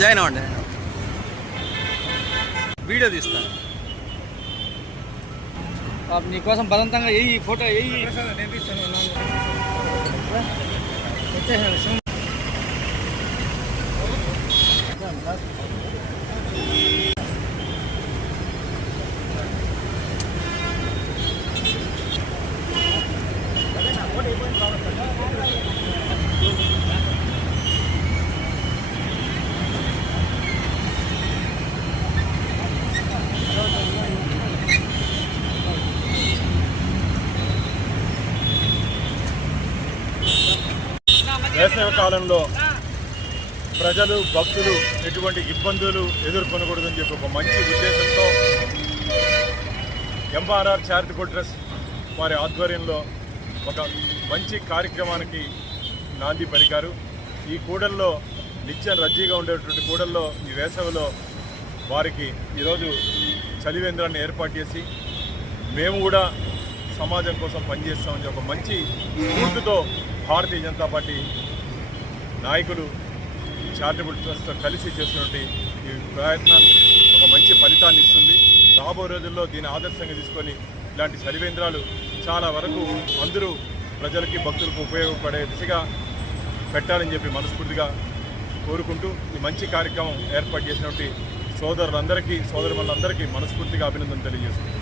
Join అవ్వండి. Video తీస్తా నీకోసం బలవంతంగా ఏ ఫోటో ఏ వేసవి కాలంలో ప్రజలు భక్తులు ఎటువంటి ఇబ్బందులు ఎదుర్కొనకూడదని చెప్పి ఒక మంచి ఉద్దేశంతో ఎంఆర్ఆర్ చారిటబుల్ ట్రస్ట్ వారి ఆధ్వర్యంలో ఒక మంచి కార్యక్రమానికి నాంది పలికారు. ఈ కూడల్లో నిత్యం రద్దీగా ఉండేటువంటి కూడల్లో ఈ వేసవిలో వారికి ఈరోజు చలివేంద్రాన్ని ఏర్పాటు చేసి మేము కూడా సమాజం కోసం పనిచేస్తామని ఒక మంచి స్ఫూర్తితో భారతీయ జనతా పార్టీ నాయకులు చారిటబుల్ ట్రస్ట్తో కలిసి చేసినటువంటి ఈ ప్రయత్నాన్ని ఒక మంచి ఫలితాన్ని ఇస్తుంది. రాబో రోజుల్లో దీన్ని ఆదర్శంగా తీసుకొని ఇలాంటి చలివేంద్రాలు చాలా వరకు అందరూ ప్రజలకి భక్తులకు ఉపయోగపడే దిశగా పెట్టాలని చెప్పి మనస్ఫూర్తిగా కోరుకుంటూ ఈ మంచి కార్యక్రమం ఏర్పాటు చేసినటువంటి సోదరులందరికీ సోదరులందరికీ మనస్ఫూర్తిగా అభినందన తెలియజేస్తుంది.